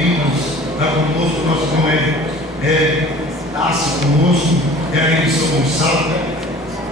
queridos, está conosco, nosso irmão Tássio conosco, aí de São Gonçalo,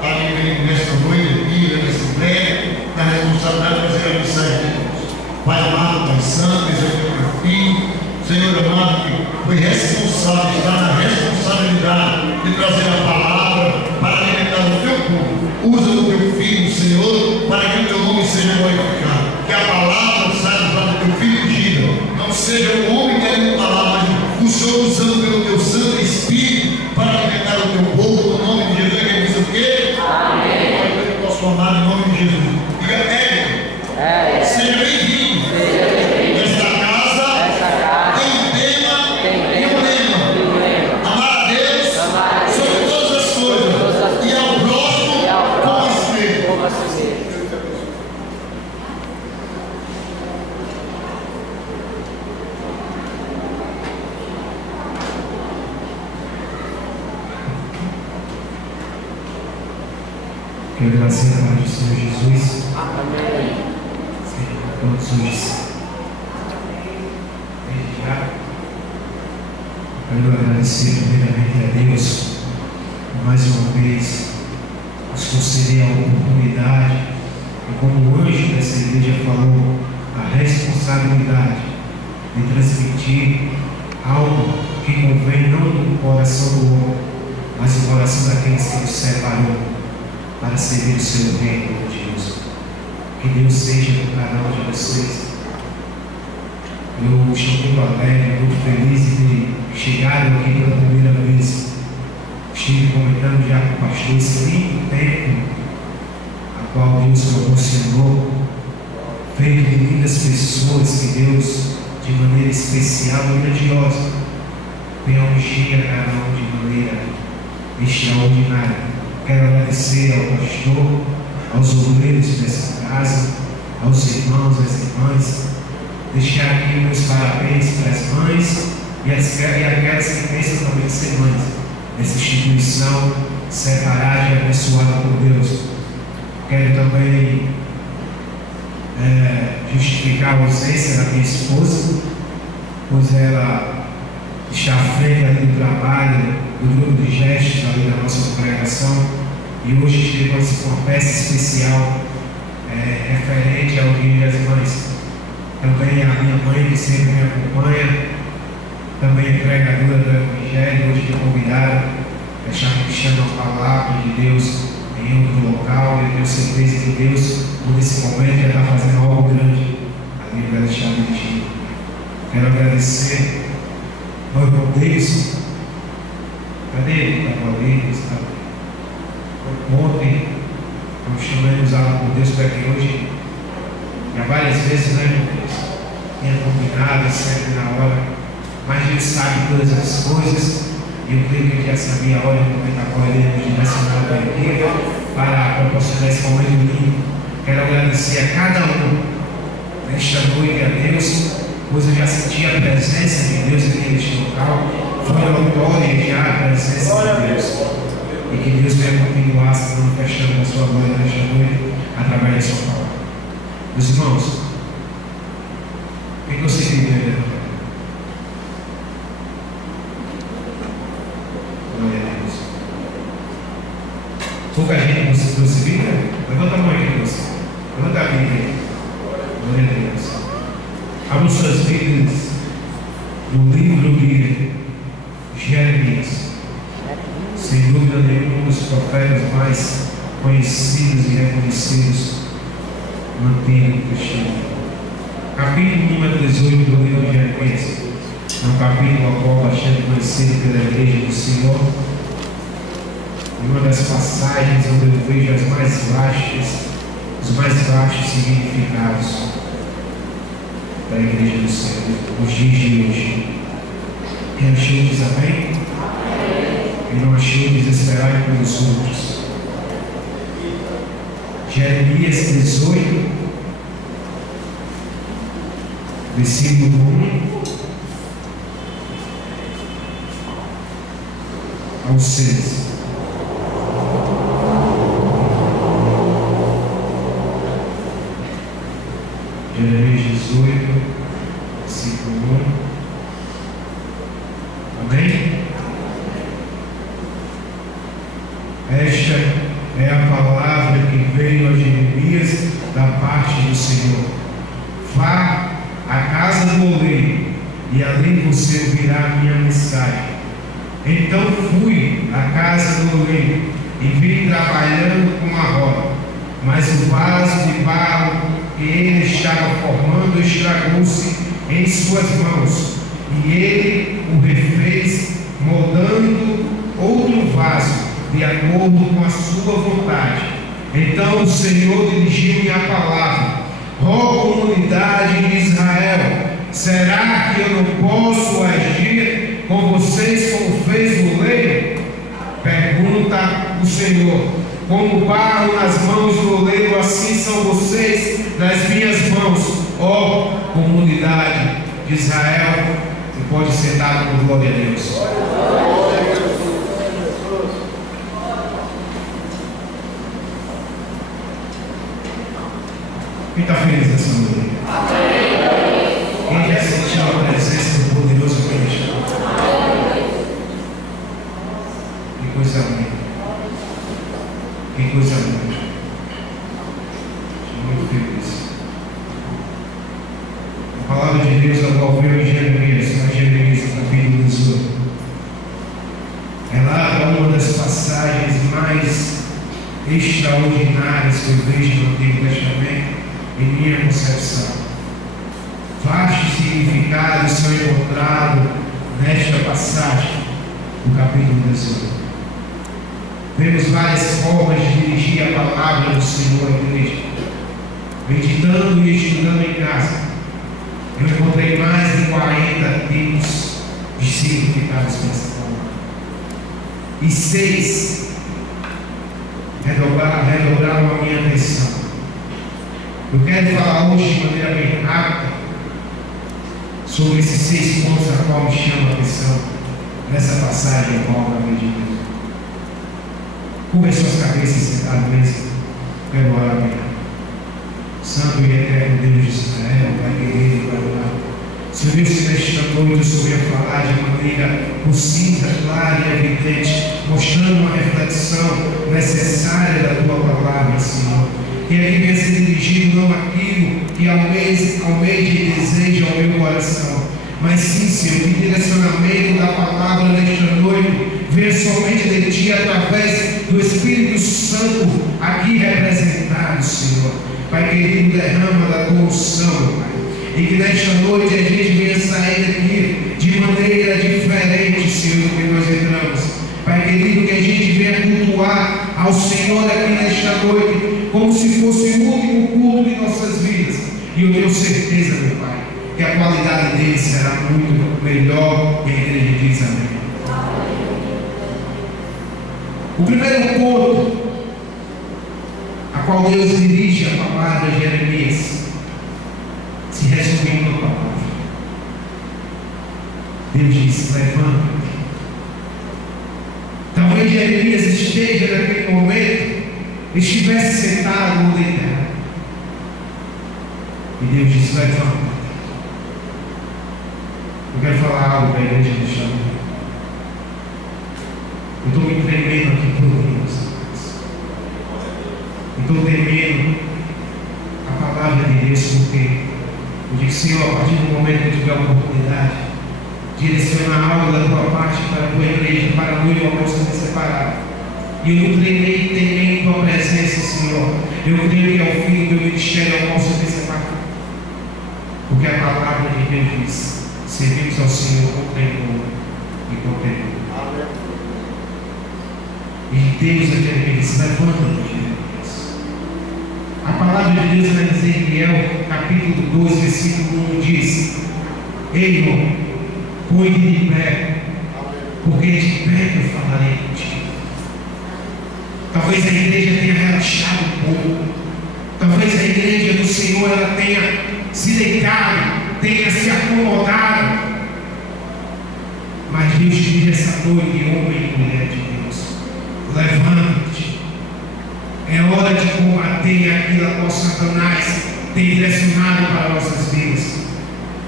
ali nesta noite aqui, nessa Assembleia, na responsabilidade de fazer a mensagem de Deus. Pai amado, Pai Santo, esse é o teu filho, Senhor amado, que foi responsável, está na responsabilidade de trazer a palavra para alimentar o teu povo. Usa o teu filho, Senhor, para que o teu nome seja glorificado. Que a palavra saia do teu filho ungido. Não seja o homem querendo falar, mas o Senhor usando pelo teu Santo Espírito para alimentar o teu povo. No nome de Jesus, ele diz o quê? Amém. Nosso amado, em nome de Jesus. Diga, seja bem-vindo. Esta casa tem um tema e um lema. Amar a Deus sobre todas as coisas e ao próximo como a si mesmo. Que a graça e a paz do Senhor Jesus. Amém. Sejam todos hoje. Desde já, quero agradecer primeiramente a Deus por mais uma vez nos conceder a oportunidade e, como o anjo dessa igreja falou, a responsabilidade de transmitir algo que convém não no coração do homem, mas no coração daqueles que nos separou para servir o seu reino, Deus. Que Deus seja com cada um de vocês. Eu estou muito alegre, muito feliz de chegar aqui pela primeira vez. Estive comentando já com o pastor esse lindo tempo a qual Deus proporcionou, feito de lindas pessoas que Deus, de maneira especial e grandiosa, tem ungir a cada um de maneira extraordinária. Quero agradecer ao pastor, aos obreiros dessa casa, aos irmãos, às irmãs, deixar aqui meus parabéns para as mães e aquelas que pensam também ser mães, essa instituição separada e abençoada por Deus. Quero também justificar a ausência da minha esposa, pois ela está à frente ali do trabalho, do grupo de gestos ali da nossa congregação, e hoje estivemos com uma peça especial referente ao Dia das Mães. Também a minha mãe, que sempre me acompanha, também é pregadora do Evangelho, hoje me convidaram, deixando a palavra de Deus em outro local, e eu tenho certeza que Deus, nesse momento, já está fazendo algo grande ali no Alexandre. Quero agradecer ao irmão Deus. Cadê ele? Está ali, está. Ontem, nós também usados por Deus para que hoje, já várias vezes, né, irmão Deus? Tinha combinado sempre na hora, mas Deus sabe todas as coisas, e eu creio que ele já sabia a hora e o momento a qual ele nos direcionava a igreja para proporcionar esse momento lindo. Quero agradecer a cada um nesta noite a Deus, pois eu já senti a presença de Deus aqui neste local. Foi notória já a presença de Deus. E que Deus venha continuar se manifestando na sua glória nesta noite, através da sua palavra. Meus irmãos, o que você queria ver? Glória a Deus. Pouca gente você trouxe Bíblia? Levanta a mão aqui, você. Levanta a Bíblia. Glória a Deus. Abra suas Bíblias no livro de Jeremias. Sem dúvida nenhuma, um dos profetas mais conhecidos e reconhecidos no Antigo Testamento. Capítulo número 18 do livro de Jeremias. É um capítulo ao qual bastante conhecido pela igreja do Senhor. E uma das passagens onde eu vejo os mais vastos significados da igreja do Senhor, nos dias de hoje. Quem achou diz amém? E não achou desesperado pelos outros. Jeremias 18, versículo 1 ao 6. Jeremias 18, versículo 1 veio a Jeremias da parte do Senhor: vá à casa do oleiro, e ali você ouvirá a minha mensagem. Então fui à casa do oleiro e vim trabalhando com a roda, mas o vaso de barro que ele estava formando estragou-se em suas mãos, e ele o refez, moldando outro vaso de acordo com a sua vontade. Então o Senhor dirigiu-me a palavra: ó comunidade de Israel, será que eu não posso agir com vocês como fez o oleiro? Pergunta o Senhor: como barro nas mãos do oleiro, assim são vocês nas minhas mãos, ó comunidade de Israel. Você pode sentar com glória a Deus. Quem está feliz nessa noite? Quem já sentiu a presença do poderoso Cristo? Que coisa linda. Que coisa linda. Estou muito feliz. A palavra de Deus envolveu em Jeremias, capítulo 18. Relata uma das passagens mais extraordinárias que eu vejo no Antigo Testamento, em minha concepção. Vastos significados são encontrados nesta passagem do capítulo 18. Vemos várias formas de dirigir a palavra do Senhor à igreja. Meditando e estudando em casa, eu encontrei mais de 40 tipos de significados dessa palavra. E 6 redobraram a minha atenção. Eu quero falar hoje de maneira bem rápida sobre esses 6 pontos a qual me chama a atenção nessa passagem a qual eu acabei de ler. Curva suas cabeças sentadas mesmo. Quero orar bem. Santo e eterno Deus de Israel, Pai querido, Pai amado, Senhor Deus, que nesta noite o Senhor ia falar de maneira concisa, clara e evidente, mostrando uma reflexão necessária da Tua palavra, Senhor. Que aí venha ser dirigido não aquilo que almeja e deseja ao meu coração, mas sim, Senhor, que direcionamento da palavra nesta noite venha somente de Ti através do Espírito Santo aqui representado, Senhor. Pai querido, derrama da Tua unção, Pai, e que nesta noite a gente venha sair daqui de maneira diferente, Senhor, do que nós entramos. Pai querido, que a gente venha cultuar ao Senhor aqui nesta noite como se fosse o último culto de nossas vidas. E eu tenho certeza, meu Pai, que a qualidade dele será muito melhor. E a igreja diz amém. O primeiro ponto a qual Deus dirige a palavra a Jeremias se resume em uma palavra. Deus diz: levanta. Talvez Jeremias esteja naquele momento, estivesse sentado ou deitado, e Deus diz: levanta. Eu quero falar algo para a igreja do chão. Eu estou me tremendo aqui por Deus. Eu estou temendo a palavra de Deus, porque eu digo: Senhor, a partir do momento que eu tiver a oportunidade, direcionar algo da Tua parte para a Tua igreja, para a noite eu possa me separar. E eu não treinei em Tua presença, Senhor. Eu creio que ao fim do meu ministério eu possa me separar. Porque a palavra de Deus diz: servimos ao Senhor com temor e com temor. E Deus aquele que diz: levanta-te, Jeremias. A palavra de Deus em Ezequiel, capítulo 12, versículo 1 diz: ei, irmão, põe-te de pé, porque de pé que eu falarei contigo. Talvez a igreja tenha relaxado um pouco. Talvez a igreja do Senhor ela tenha se deitado, tenha se acomodado. Mas Deus te diz essa noite, homem e mulher de Deus: levanta-te. É hora de combater aquilo a qual Satanás tem direcionado para nossas vidas.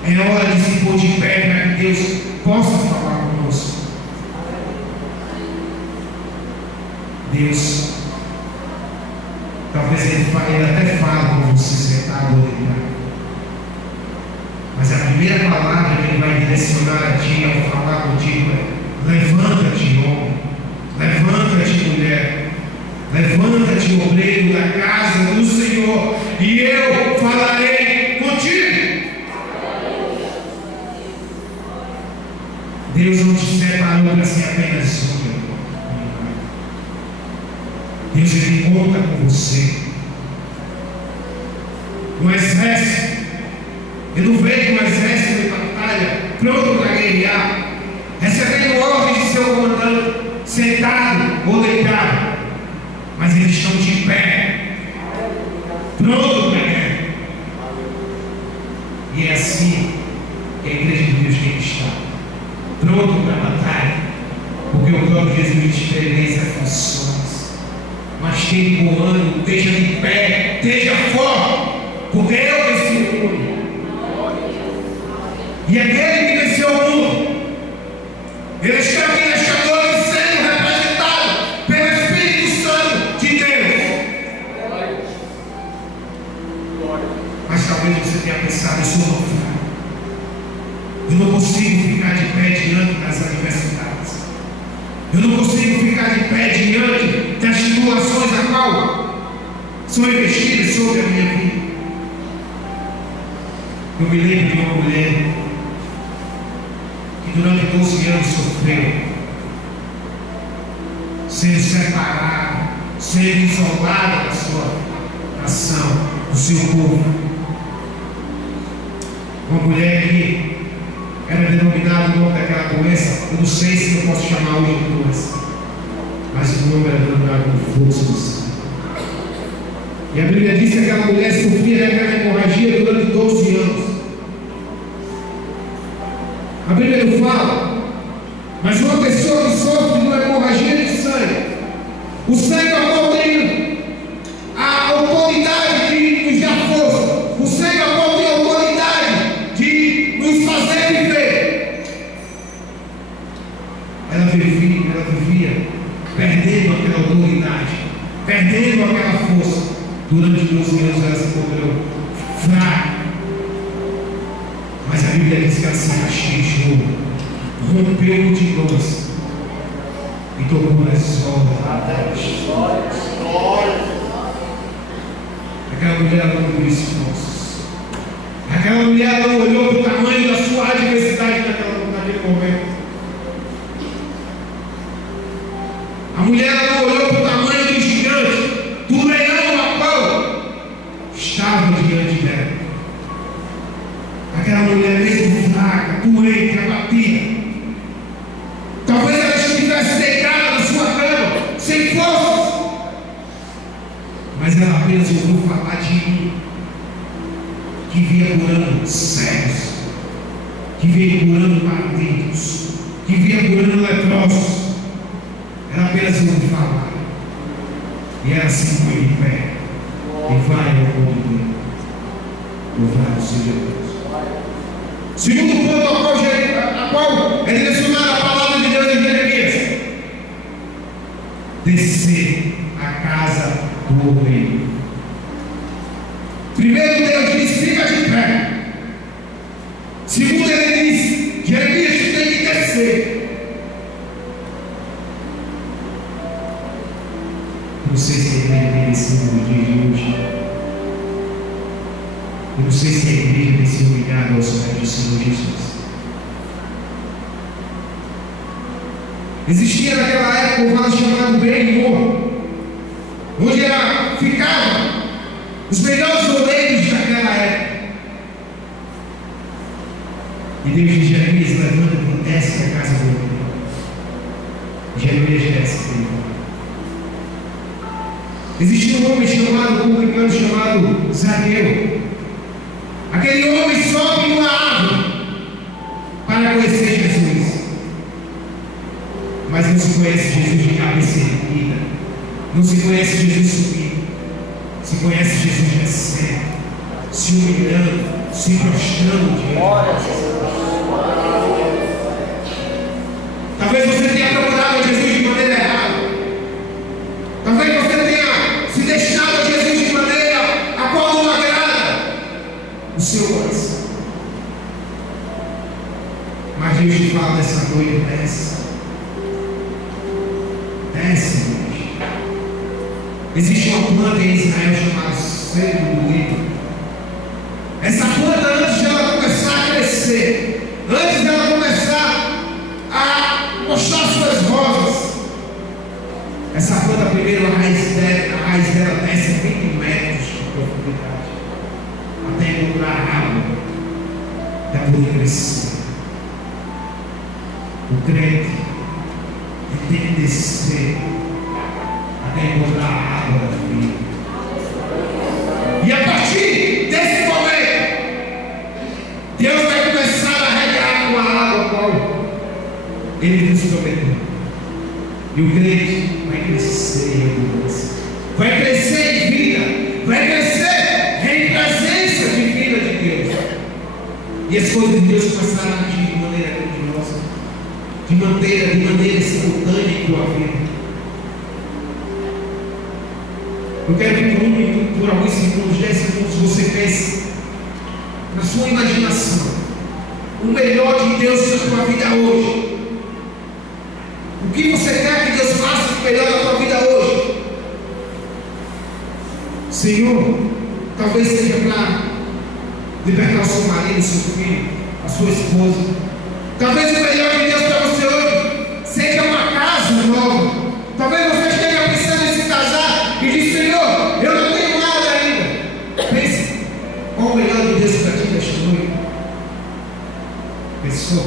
É hora de se pôr de pé para que Deus possa falar conosco. Deus, talvez a Ele vai direcionar a ti ao falar contigo. Levanta-te, homem. Levanta-te, mulher. Levanta-te, obreiro da casa do Senhor, e eu falarei contigo. Deus não te separou para ser apenas homem. Deus, Ele conta com você. No exército, Ele não veio no exército de batalha, pronto para guerrear, recebendo ordens de seu comandante, sentado ou deitado, mas eles estão de pé, pronto para guerra. E é assim que a igreja de Deus tem que estar, pronto para a batalha, porque o próprio Jesus experimenta funções. Mas esteja voando, esteja de pé, esteja forte, porque eu venci o mundo. E aquele que venceu o mundo, ele está aqui nesta noite sendo representado pelo Espírito Santo de Deus. Mas talvez você tenha pensado, eu sou fraco, eu não consigo ficar de pé diante das adversidades, eu não consigo ficar de pé diante das tribulações a qual são investidas sobre a minha vida. Eu me lembro de uma mulher que durante 12 anos sofreu, sendo separada, sendo isolada da sua nação, do seu povo. Uma mulher que era denominada o nome daquela doença, eu não sei se eu posso chamar hoje de doença, mas o nome era denominado como fluxo do sangue. E a Bíblia diz que aquela mulher sofria daquela hemorragia durante 12 anos. A Bíblia não fala, mas uma pessoa que sofre de uma hemorragia de sangue, o sangue a qual tem a autoridade de nos dar força, o sangue a qual tem a autoridade de nos fazer viver, ela vivia perdendo aquela autoridade, perdendo aquela força. Durante 12 anos ela se encontrou fraca, mas a Bíblia diz que ela se rastejou, rompeu de nós e tocou nas obras. Aquela mulher não abriu esforços, aquela mulher não olhou para o tamanho da sua adversidade naquele momento. A mulher não olhou para o tamanho do gigante, do leão a qual estava diante dela. Aquela mulher mesmo fraca, doente, abatida, talvez ela estivesse deitada na sua cama, sem forças, mas ela apenas ouviu falar de mim, que vinha curando cegos, que vinha curando paralíticos, que vinha curando leprosos. Ela apenas ouviu falar, e ela se põe em pé e vai ao mundo dele. Louvado seja Deus. Segundo ponto a qual é direcionada a palavra de Deus em Jeremias: descer a casa do obreiro. Primeiro, Deus diz: fica de pé. Segundo, ele diz: Jeremias, tu tem que descer. Não sei se a igreja tem descido no dia de hoje. Eu não sei se a igreja tem sido ligada aos pés do Senhor Jesus. Existia naquela época um vale chamado Ben-Hor, onde ficavam os melhores obreiros daquela época. E Deus diz: Jeremias, levanta e desce a casa do obreiro. Jeremias desce. Existia um homem chamado, publicano chamado Zaqueu. Aquele homem sobe numa árvore para conhecer Jesus, mas não se conhece Jesus de cabeça erguida, não se conhece Jesus subindo, se conhece Jesus descendo, se humilhando, se prostrando diante de Jesus. Talvez você tenha procurado Jesus de maneira errada, talvez você tenha se destinado a Jesus de maneira a qual não agrada o seu coração. fala nessa noite, desce. Existe uma planta em Israel chamada cedro do Líbano. Essa planta, antes de ela começar a crescer, antes de ela começar a mostrar suas rosas, essa planta primeiro, a raiz dela desce 20 metros de profundidade, até encontrar água, para poder crescer. O crente tem que descer até encontrar a água da vida. E a partir desse momento, Deus vai começar a regar com a água qual Ele nos prometeu. E o crente vai crescer em abundância, vai crescer em vida, vai crescer em presença divina de Deus. E as coisas de Deus começaram a agir de maneira grandiosa, de maneira simultânea em tua vida. Eu quero que por alguns segundos, 10 segundos, você pense na sua imaginação o melhor de Deus na tua vida hoje. O que você quer que Deus faça de melhor na tua vida hoje? Senhor, talvez seja para libertar o seu marido, o seu filho, a sua esposa. Talvez o melhor de Deus para você hoje seja uma casa nova. Talvez você esteja pensando em se casar e diz: Senhor, eu não tenho nada ainda. Pense, qual o melhor de Deus para ti nesta noite? Pensou?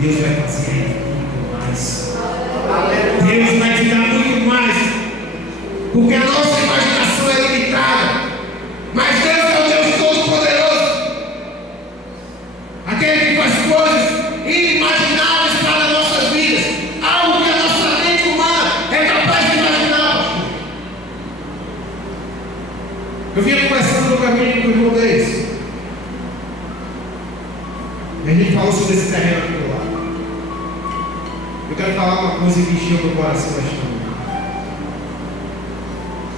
Deus vai fazer muito mais. Deus vai te dar muito mais, porque a nossa imaginação é limitada, mas Deus é o Deus Todo-Poderoso, aquele que faz coisas inimagináveis para nossas vidas, algo que a nossa mente humana é capaz de imaginar. Eu vinha conversando no caminho com o irmão deles, e a gente falou sobre esse terreno aqui do lado. Eu quero falar uma coisa que encheu meu coração esta noite.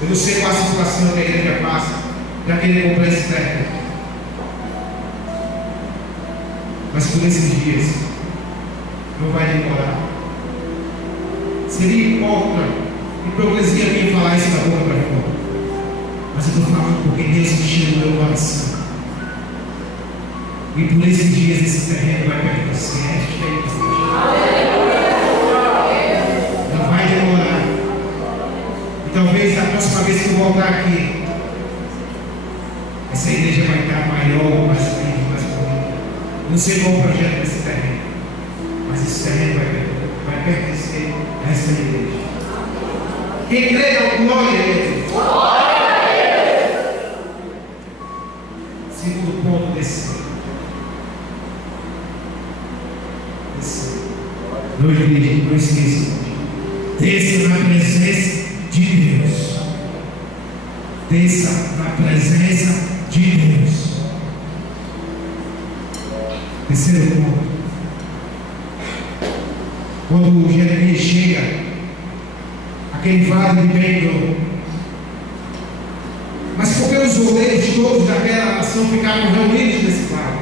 Eu não sei qual a situação que a igreja passa para querer comprar esse terreno, mas por esses dias não vai demorar. Seria hipocrisia minha falar isso da boca para fora, mas eu estou falando porque Deus encheu o meu coração. E por esses dias esse terreno vai pertencer a esta igreja. Não vai demorar. E talvez a próxima vez que eu voltar aqui, essa igreja vai estar maior, mais bonita, mais bonita. Não sei qual o projeto desse terreno, mas esse terreno vai pertencer a essa igreja. Quem crê, dá glória a Deus. Segundo ponto desse. Não esqueça. Desça na presença de Deus. Desça na presença de Deus. Terceiro ponto. Quando Jeremias chega, aquele vale de bem, mas porque os oleiros todos daquela nação ficaram reunidos nesse vale?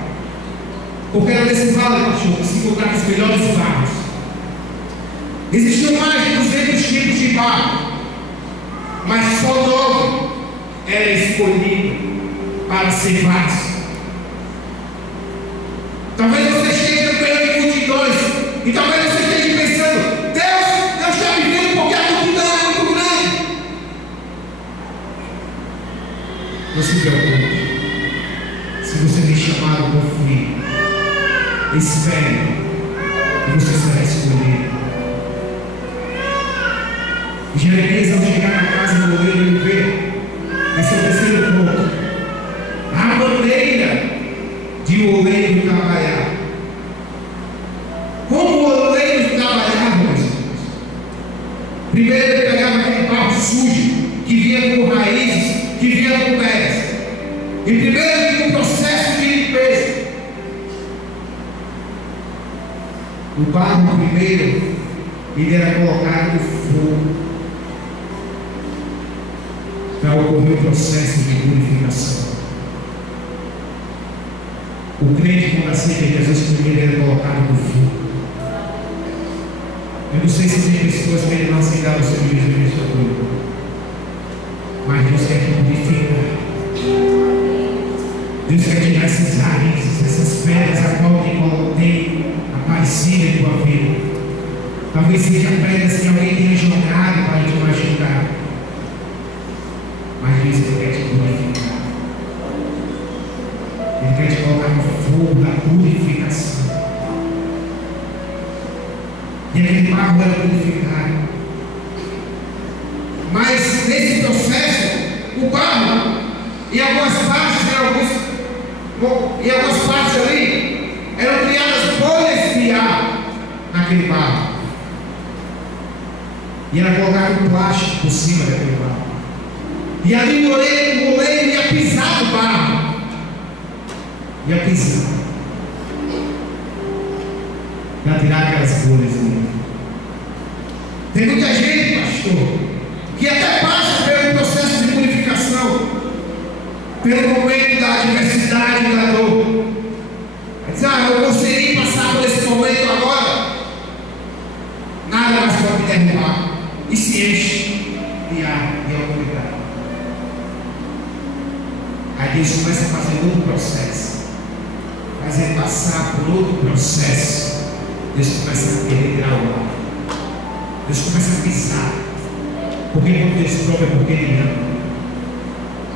Porque era nesse vale, pastor, que se encontravam os melhores barros. Existiam mais de 200 tipos de barro, mas só 9 era escolhido para ser vaso. Talvez você esteja no meio de multidões, e talvez você esteja pensando: Deus não está me vendo porque a multidão é muito grande. Não se preocupe. Se você me chamar, eu confio. Espere, e você será escolhido. Jeremias, ao chegar na casa do oleiro, ele vê, esse é o terceiro ponto, a maneira de o oleiro trabalhar. Como o oleiro trabalhava, meus irmãos? Primeiro ele pegava aquele barro sujo, que vinha com raízes, que vinha com pedras. E primeiro tinha um processo de limpeza. O barro primeiro, ele era colocado no fogo, para ocorrer o processo de purificação. O crente, quando aceita Jesus, primeiro ele é colocado no fogo. não sei se tem pessoas que ainda não aceitaram o Senhor Jesus Cristo, mas Deus quer te purificar. Deus quer tirar essas raízes, essas pedras a qual tem aparecido em tua vida. Talvez seja pedras que alguém tenha jogado para te machucar, mas Deus quer te purificar. Ele quer te colocar no fogo da purificação. E aquele barro era purificado. Mas nesse processo, o barro, em algumas partes ali, eram criadas bolhas de ar naquele barro. E era colocado um plástico por cima daquele barro. E ali o moleiro ia pisar no barro. Ia pisar. Para tirar aquelas bolhas ali. Tem muita gente, pastor, que até passa pelo processo de purificação, pelo momento da adversidade e da dor. Diz, eu gostaria de passar por esse momento agora. Nada mais pode me derrubar. E se enche de ar e autoridade. Aí Deus começa a fazer outro processo, fazer passar por outro processo. Deus começa a querer tirar o ar. Deus começa a pisar. Porque quando Deus prova é porque Ele ama.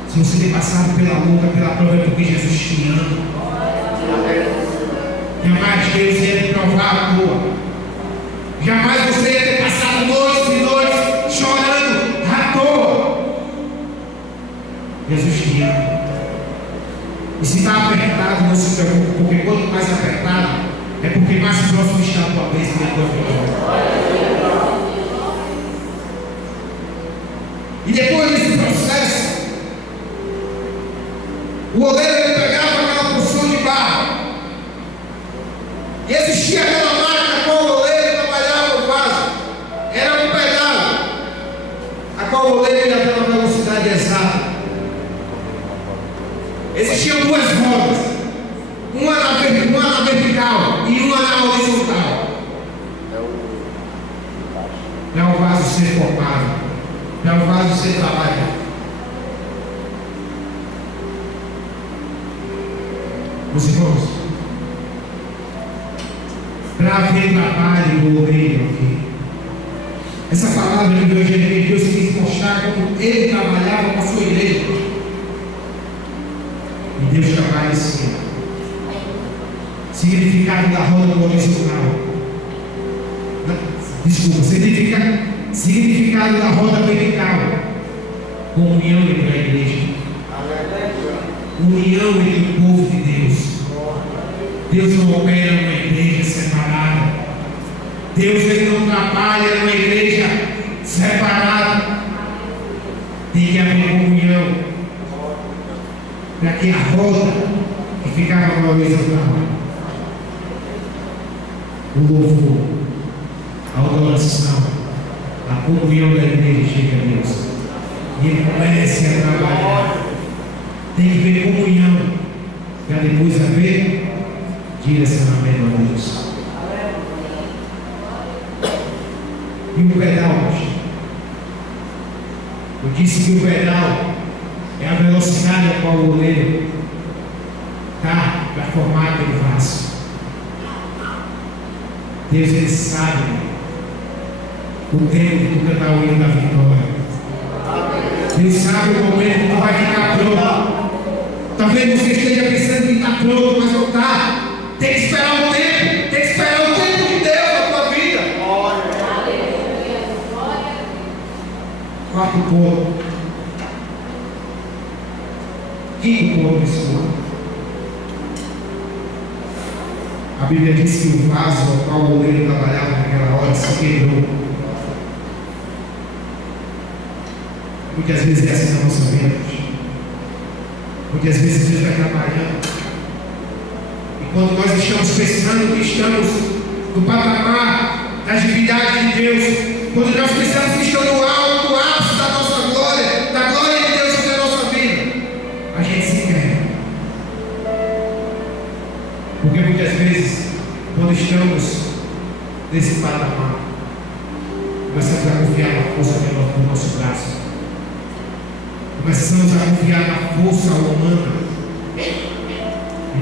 Se você tem passado pela luta, pela prova, é porque Jesus te ama. Jamais Deus ia te provar à toa. Jamais você ia ter passado noites e noites chorando à toa. Jesus te ama. E se está apertado, não se preocupe, porque quanto mais apertado, é porque mais próximo está a tua bênção e a tua vitória. E depois desse processo, o oleiro pegava aquela porção de barro. E existia aquela máquina com o oleiro trabalhava o vaso. Era um pedal, a qual o oleiro ia pela velocidade exata. Existiam duas rodas, uma na vertical e uma na horizontal. Para o vaso ser formado, para o vaso ser trabalhado. Os irmãos, para haver trabalho no oleiro aqui, essa palavra que Deus quis mostrar como Ele trabalhava com a sua igreja. E Deus trabalha assim. Significado da roda horizontal. Desculpa, significado da roda vertical. Comunhão entre a igreja. União entre o povo de Deus. Deus não opera numa igreja separada. Deus ele não trabalha numa igreja separada. Tem que haver comunhão. Para que a roda que ficava no horizontal, o louvor, a adoração, a comunhão da igreja chega a Deus. E ele comece a trabalhar. Tem que ver comunhão, para depois haver direcionamento a Deus. E o pedal, eu disse que o pedal é a velocidade a qual o oleiro está para formar aquele vaso. Deus ele sabe o tempo que tu cantar o hino da vitória. Deus sabe o momento que tu vai ficar pronto. Talvez você esteja pensando que está pronto, mas não está. Tem que esperar um tempo. Tem que esperar o tempo de Deus na tua vida. Quarto ponto. Quinto ponto, pessoal. A Bíblia diz que o vaso ao qual o oleiro trabalhava naquela hora se quebrou. Muitas vezes é assim na nossa vida. Muitas vezes Deus vai trabalhando. E quando nós estamos pensando que estamos no patamar da divindade de Deus, quando nós pensamos que estamos no alto, no ápice da nossa glória, da glória de Deus sobre a nossa vida, a gente se quebra. Porque muitas vezes, quando estamos nesse patamar, Começamos a confiar na força do nosso braço. Começamos a confiar na força humana. E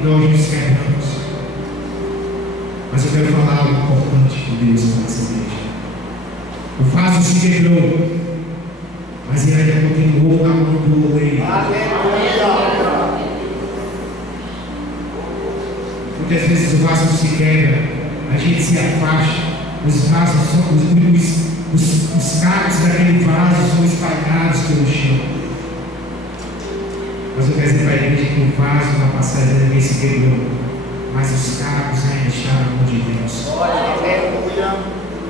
nós nos quebramos. Mas eu quero falar algo importante de Deus para essa igreja. O vaso se quebrou, mas ele ainda continuou na mão do oleiro. Muitas vezes o vaso se quebra, a gente se afasta, os vasos são os cacos daquele vaso são espalhados pelo chão. Mas eu quero dizer para a igreja que o vaso na passagem ninguém se quebrou, mas os cacos ainda estão na mão de Deus.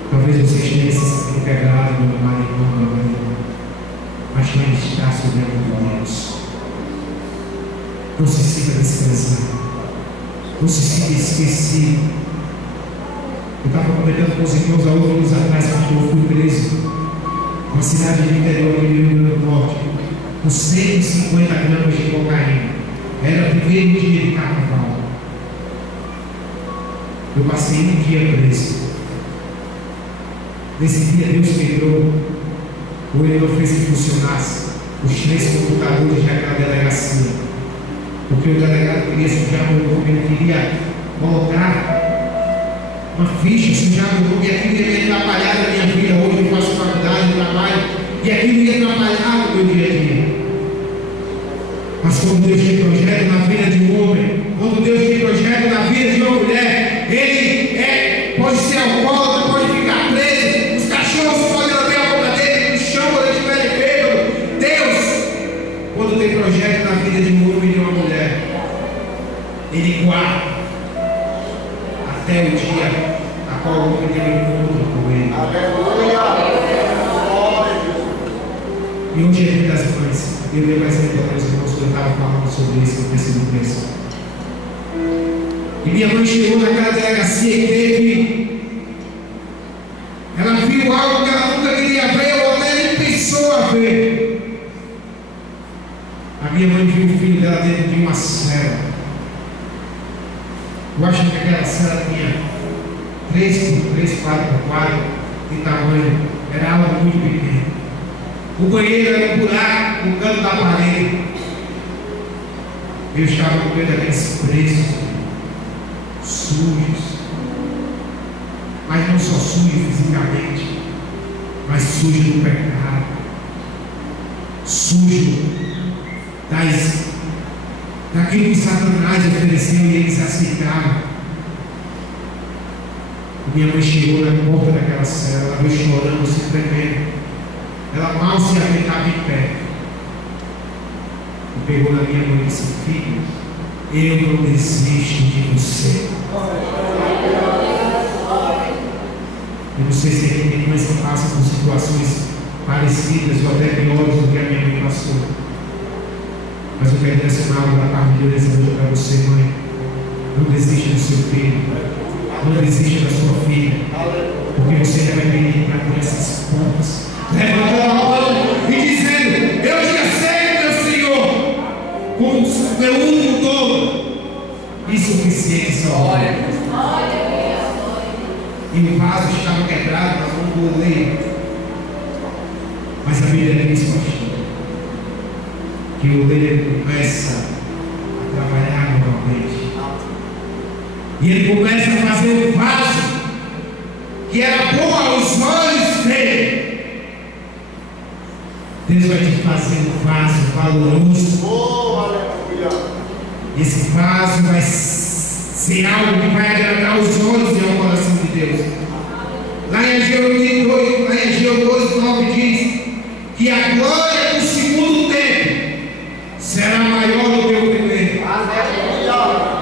Talvez você esteja se sentindo quebrado, meu amado irmão, mas ainda está sobre a mão de Deus. Não se sinta desprezado, não se sinta esquecido. Eu estava comentando com os irmãos há anos atrás, quando eu fui preso, uma cidade do interior do Rio Grande do Norte, com 150 gramas de cocaína. Era o primeiro dia de carnaval. Eu passei um dia preso. Nesse dia Deus quebrou, ou Ele não fez que funcionasse os 3 computadores daquela delegacia, porque o delegado queria sujar meu nome, ele queria colocar uma ficha sujada no nome, e aquilo ia me atrapalhar na minha vida. Hoje eu faço faculdade, eu trabalho, e aquilo ia atrapalhar no meu dia a dia. Mas quando Deus tem projeto na vida de um homem, quando Deus tem projeto na vida de uma mulher, ele pode ser alcoólatra, pode ficar preso, os cachorros podem lamber a boca dele, no chão quando ele estiver bêbado. Deus, quando tem projeto na vida de um homem e de uma mulher, ele guarda até o dia a qual o homem tem um encontro com ele. E hoje é dia das mães. Eu dei mais exemplo para os irmãos que eu estava falando sobre isso no terceiro texto. E minha mãe chegou naquela delegacia e ela viu algo que ela nunca queria ver, ou até nem pensou a ver. A minha mãe viu o filho dela dentro de uma cela. Eu acho que aquela cela tinha 3 por 3, 4 por 4 de tamanho. Era algo muito pequeno. O banheiro era um buraco no canto da parede. Eu estava no meio daqueles presos, sujos, mas não só sujos fisicamente, mas sujos do pecado, sujo daquilo que Satanás ofereceu e eles aceitaram. Minha mãe chegou na porta daquela cela, ela veio chorando, se tremendo. Ela mal se aguentava em pé. E pegou na minha mãe e disse: filho, eu não desisto de você. Eu não sei se a gente mais passa por situações parecidas ou até piores do que a minha mãe passou. Mas eu quero direcionar algo da parte de Deus hoje para você, mãe. Não desista do seu filho. Não desista da sua filha. Porque você ainda vai vir para essas pontas. Levantando a mão e dizendo: eu te aceito, meu Senhor, como meu único dono e suficiente Salvador. E o vaso estava quebrado na mão do oleiro. Mas a Bíblia diz, pastor, que o oleiro começa a trabalhar novamente. E ele começa a fazer um vaso que era bom aos olhos dele. Deus vai te fazer um vaso valoroso. Esse vaso vai ser algo que vai agradar os olhos e ao coração de Deus. Lá em Ageu 2:9 diz que a glória do segundo tempo será maior do que o primeiro.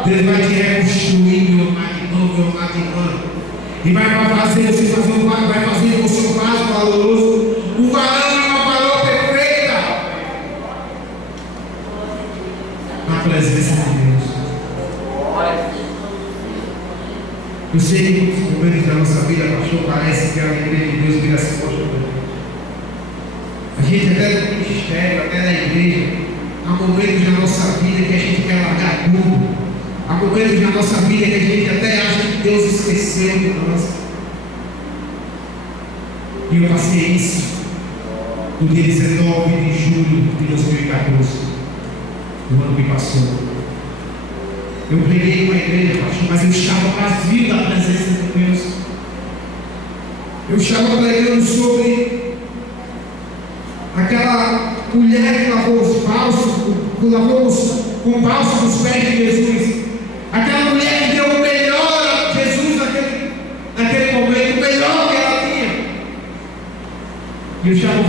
Deus vai te reconstruir, meu amado irmão, e vai fazer você fazer um vaso, vai fazer você um vaso valoroso, um varão e uma varoa perfeita na presença de Deus. Eu sei que nos momentos da nossa vida, pastor, parece que a igreja de Deus vira as costas. A gente até no ministério, até na igreja, há momentos na nossa vida que a gente quer largar tudo. Há momentos na nossa vida que a gente até acha que Deus esqueceu de nós. E eu passei isso no dia 19 de julho de 2014, do ano que passou. Eu preguei com a igreja, pastor, mas eu estava vazio da presença de Deus. Eu estava pregando sobre aquela mulher que lavou os bálsamos, com bálsamo os pés de Jesus. Aquela mulher que deu o melhor a Jesus naquele momento, o melhor que ela tinha. E eu estava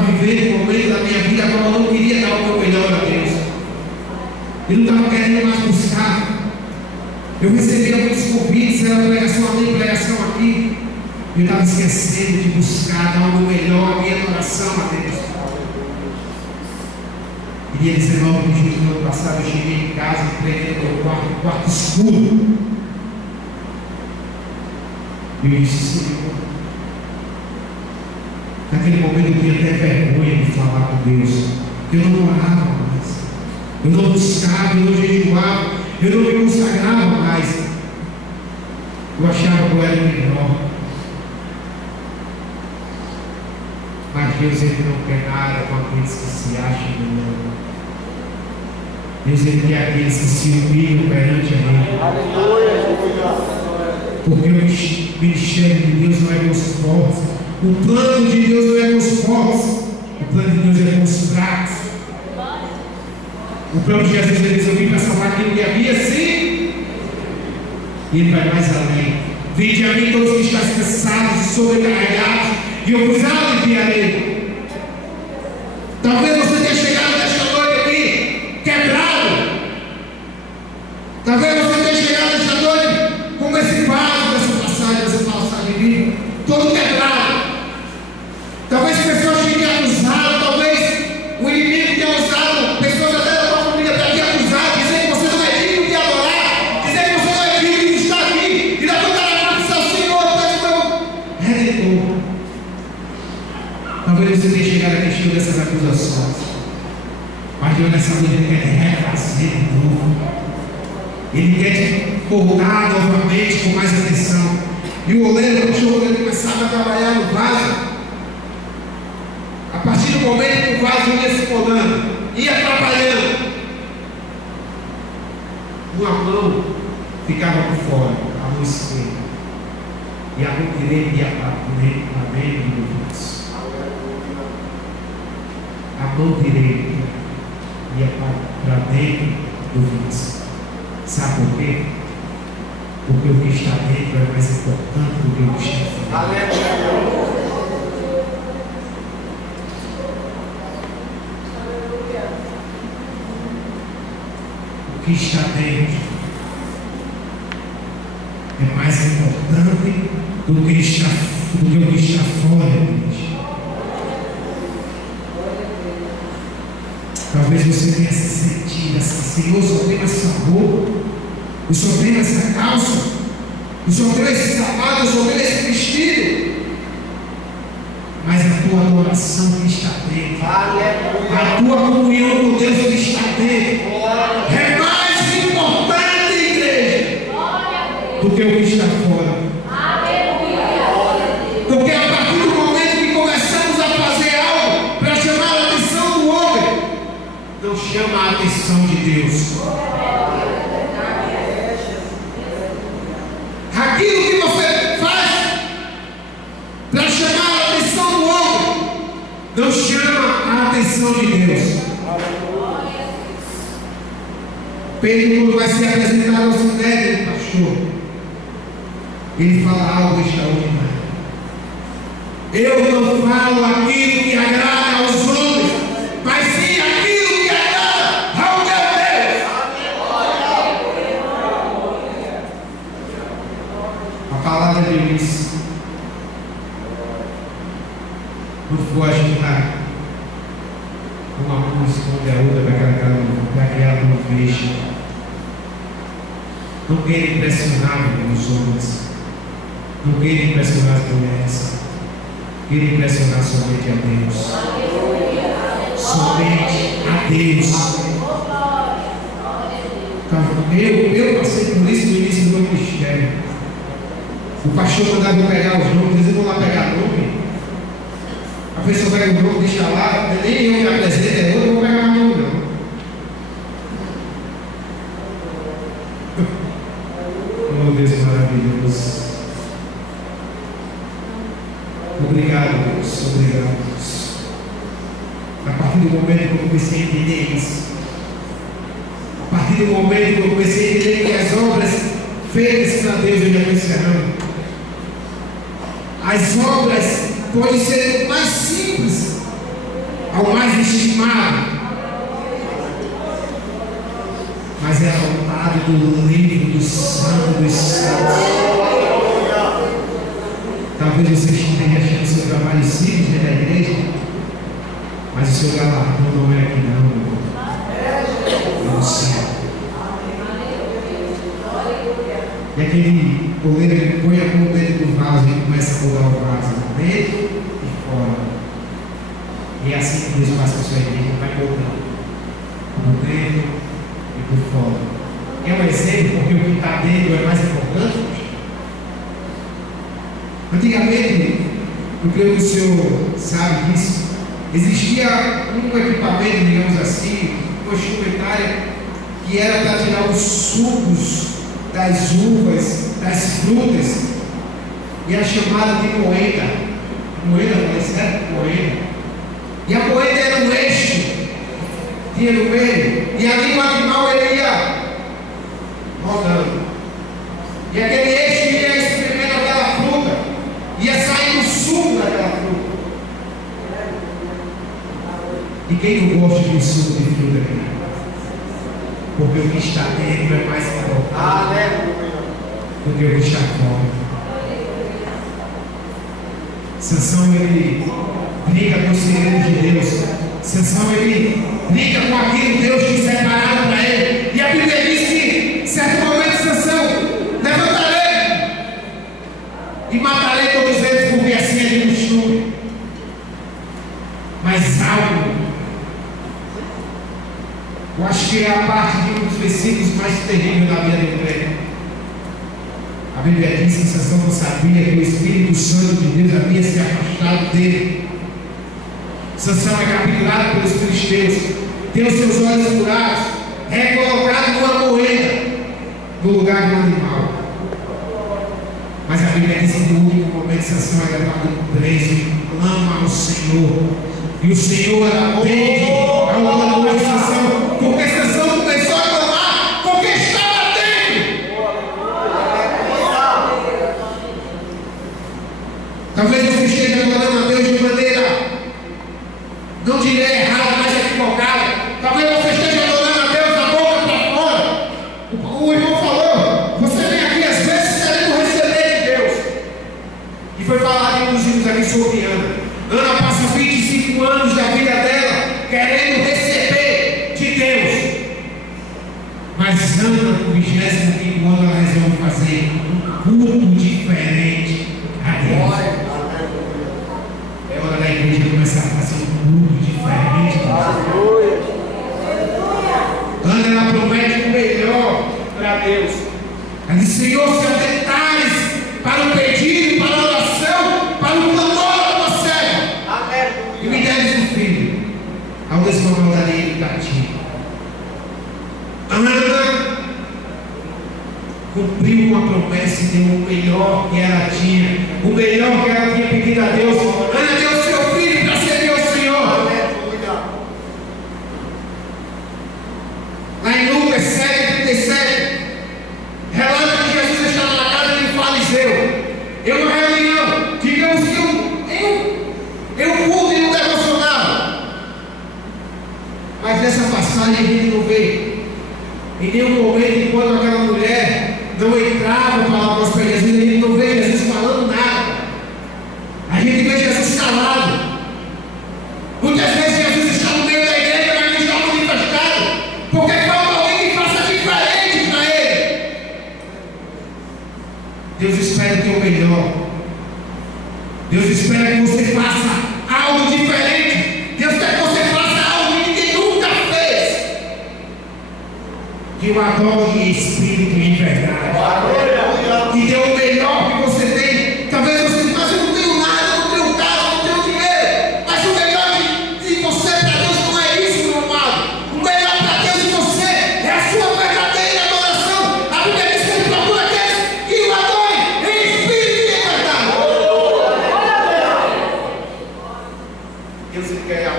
vivendo um momento da minha vida quando eu não queria dar o meu melhor a Deus. Eu não estava querendo mais buscar. Eu recebi alguns convites, era pregação ali, pregação aqui. Eu estava esquecendo de buscar, dar o meu melhor, a minha adoração a Deus. E dia 19 de julho do ano passado, eu cheguei em casa, entrei no meu quarto escuro. E eu disse: Senhor, naquele momento eu tinha até vergonha de falar com Deus. Eu não orava mais, eu não buscava, eu não jejuava, eu não me consagrava mais. Eu achava que eu era o melhor. Mas Deus, Ele não quer nada com aqueles que se acham melhor. Deus, Ele quer aqueles que se humilham perante a Ele. Aleluia. Porque o ministério de Deus não é com os fortes. O plano de Deus não é com os fortes. O plano de Deus é com os fracos. O plano de Jesus, Ele diz: eu vim para salvar aquilo que havia sim. E Ele vai mais além. Vinde a mim todos que estão cansados e sobrecarregados, e eu vos aliviarei. Talvez você tenha chegado nesta noite aqui quebrado. Talvez você tenha chegado nesta noite como esse vaso dessa passagem viva, todo quebrado. Talvez pessoas tenham acusado, talvez o inimigo tenha usado pessoas até da tua família para te acusar, dizer que você não é digno de adorar, dizer que você não é digno de estar aqui, e levantar a mão e dizer: o Senhor é meu Redentor. Talvez você tenha chegado aqui cheio dessas acusações, mas Deus nessa noite Ele quer te refazer de novo. Ele quer te cortar novamente com mais atenção. E o oleiro, quando ele começava a trabalhar no vaso, a partir do momento que o vaso ia se podando, ia trabalhando, uma mão ficava por fora, a mão esquerda, e a mão direita ia para dentro do vaso. A mão direita ia para dentro do vaso. Sabe por quê? Porque o que está dentro é mais importante do que o que está fora. O que está dentro é mais importante do que o que está fora, gente. Talvez você tenha se sentido assim: Senhor, só tenho essa roupa, eu só tenho essa calça, eu só tenho esse sapato, eu só tenho esse vestido. Mas a tua adoração que está dentro, a tua comunhão com Deus que está dentro, é mais importante, igreja, do que o que está fora. Porque a partir do momento que começamos a fazer algo para chamar a atenção do homem, não chama a atenção de Deus. Aquilo que você faz para chamar a atenção do homem não chama a atenção de Deus. Pedro, quando vai ser apresentado ao Sinédrio, pastor, ele fala algo extraordinário: eu não falo aquilo que agrada aos homens, mas sim aquilo que agrada ao meu Deus. A palavra de Deus não foge uma mão esconde a outra para que ela não veja. Não queira impressionar os homens, não queira impressionar as mulheres, queira impressionar somente a Deus. Somente a Deus. Eu passei por isso no início do meu ministério. O pastor mandava pegar os nomes, eles vão lá pegar nome. A pessoa pega o nome, deixa lá, nem eu me apresento, é eu não vou pegar nome não. Oh Deus maravilhoso. Obrigado, Deus, obrigado, Deus. A partir do momento que eu comecei a entender isso, a partir do momento que eu comecei a entender que as obras feitas para Deus eu já estou encerrando. As obras podem ser do mais simples ao mais estimado, mas é a vontade do livro do Santo dos Santos. Talvez você esteja achando o seu trabalho simples dentro da igreja, mas o seu galardão não é aqui não, meu irmão. É no céu. E aquele goleiro, ele põe a mão dentro do vaso e começa a mudar o vaso dentro e fora. E é assim que Deus faz com a sua igreja, vai voltando por dentro e por fora. É um exemplo, porque o que está dentro é mais importante. Antigamente, eu creio que o senhor sabe disso, existia um equipamento, digamos assim, uma instrumentária que era para tirar os sucos das uvas, das frutas, e a chamada de moeda. Moeda, não é certo? Moeda. E a moeda era um eixo, tinha no meio, e ali o animal ele ia rodando. E aquele eixo ia espremendo aquela fruta, ia sair o suco daquela fruta. E quem não gosta de suco de fruta aqui? Porque o que está dentro é mais importante do que o que está fora. Sansão, ele briga com os segredos de Deus. Sansão, ele briga com aquilo que Deus tinha separado para ele. E a Bíblia diz que, em certo momento, Sansão levantarei e matarei todos eles, porque assim é de costume. Mas algo, eu acho que é a parte de um dos versículos mais terríveis da vida do crente. A Bíblia diz que Sansão não sabia que o Espírito Santo de Deus havia se afastado dele. Sansão é capturado pelos filisteus, tem os seus olhos furados, é colocado numa moeda no lugar de um animal. Mas a Bíblia diz que no último momento Sansão é levado preso e clama ao Senhor. E o Senhor atende ao clamor de Sansão, porque Sansão começou a clamar porque estava dentro. Talvez você esteja adorando a Deus de maneira, não direi errada, mas equivocada. Talvez você esteja adorando a Deus da boca para fora. O irmão falou, você vem aqui às vezes querendo receber de Deus. E foi falado inclusive aqui sobre Ana. Ana passa 25 anos da vida dela querendo receber de Deus. Mas Ana, no 25º ano, ela resolve fazer um culto diferente a Deus. É hora da igreja começar a fazer um culto diferente a Deus. Ana, ela promete o melhor para Deus. Ela diz, Senhor, se atentares para o pedido, para a oração, para o clamor da tua serva, e me deres um filho, ao desmamar darei ele para ti. Ana cumpriu uma promessa e deu o melhor que ela tinha, o melhor que ela tinha pedido a Deus. Ana deu seu filho para servir ao Senhor. Lá em Lucas 7:37, relata que Jesus estava na casa de um fariseu. Eu na reunião, digamos que eu pude em um devocional. Mas nessa passagem a gente não vê em nenhum momento, enquanto aquela mulher não entrava para falar para Jesus, a gente não vê Jesus falando nada. A gente vê Jesus calado. Muitas vezes Jesus está no meio da igreja, mas não está manifestado, porque falta alguém que faça diferente para ele. Deus espera o teu melhor. Deus espera que você faça algo diferente. Deus quer que você faça algo que ninguém nunca fez. Que o adore em espírito e em verdade. Que dê o melhor que você tem.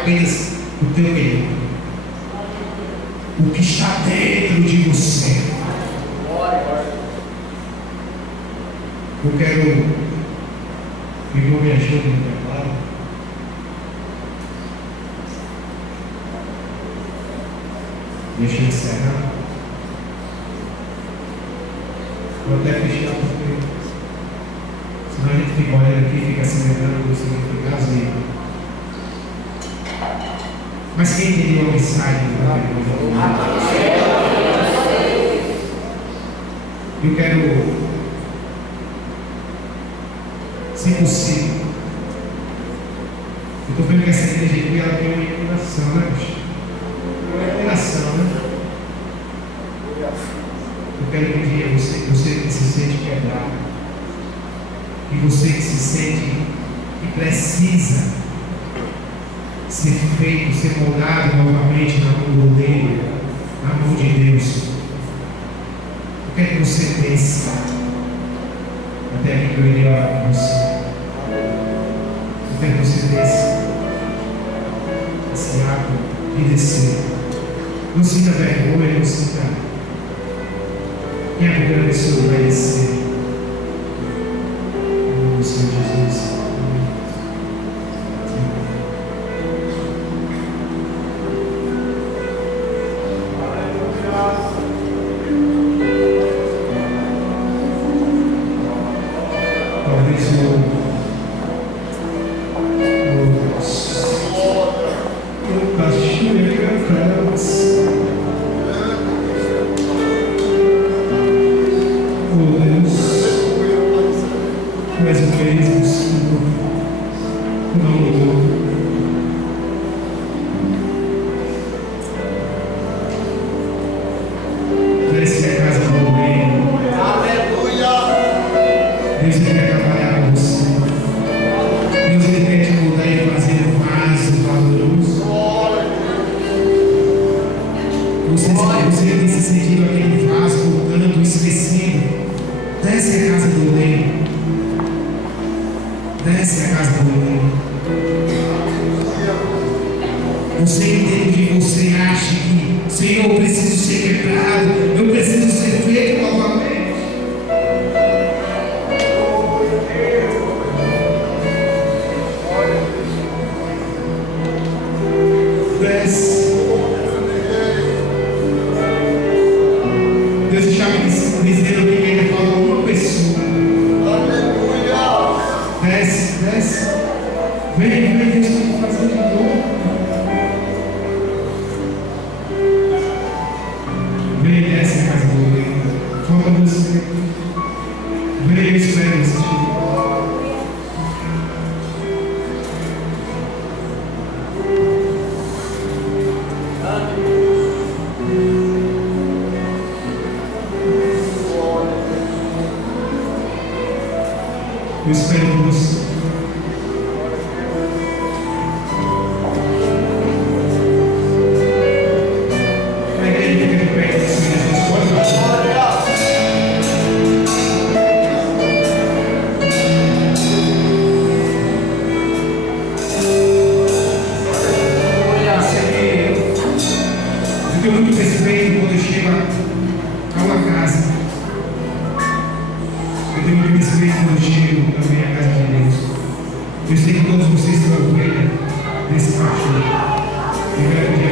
apenas o teu melhor. O que está dentro de você. Eu quero, irmão, me ajuda no preparo. Deixa eu encerrar. Vou até fechar porque senão a gente fica olhando aqui e fica se lembrando do significado e... Mas quem entendeu a mensagem do eu quero, se possível, eu estou vendo que essa igreja aqui ela tem uma inclinação, né, bicho? Uma inclinação, né? Eu quero pedir a você que se sente quebrado, e você que se sente que precisa ser feito, ser moldado novamente na mão dele, na mão de Deus. Eu quero que você pense até aqui que eu irei orar com você. Eu quero que você desça esse ato de descer. Não sinta vergonha, não sinta. Quem é a primeira pessoa que vai descer? Em nome do Senhor Jesus. Eu espero por você. A igreja fica de pé, Jesus, pode baixar. Eu tenho muito respeito quando eu chego a uma casa. Eu tenho muito respeito quando eu chego também à casa de Deus. Eu sei que todos vocês são ovelha desse pastor. Eu quero pedir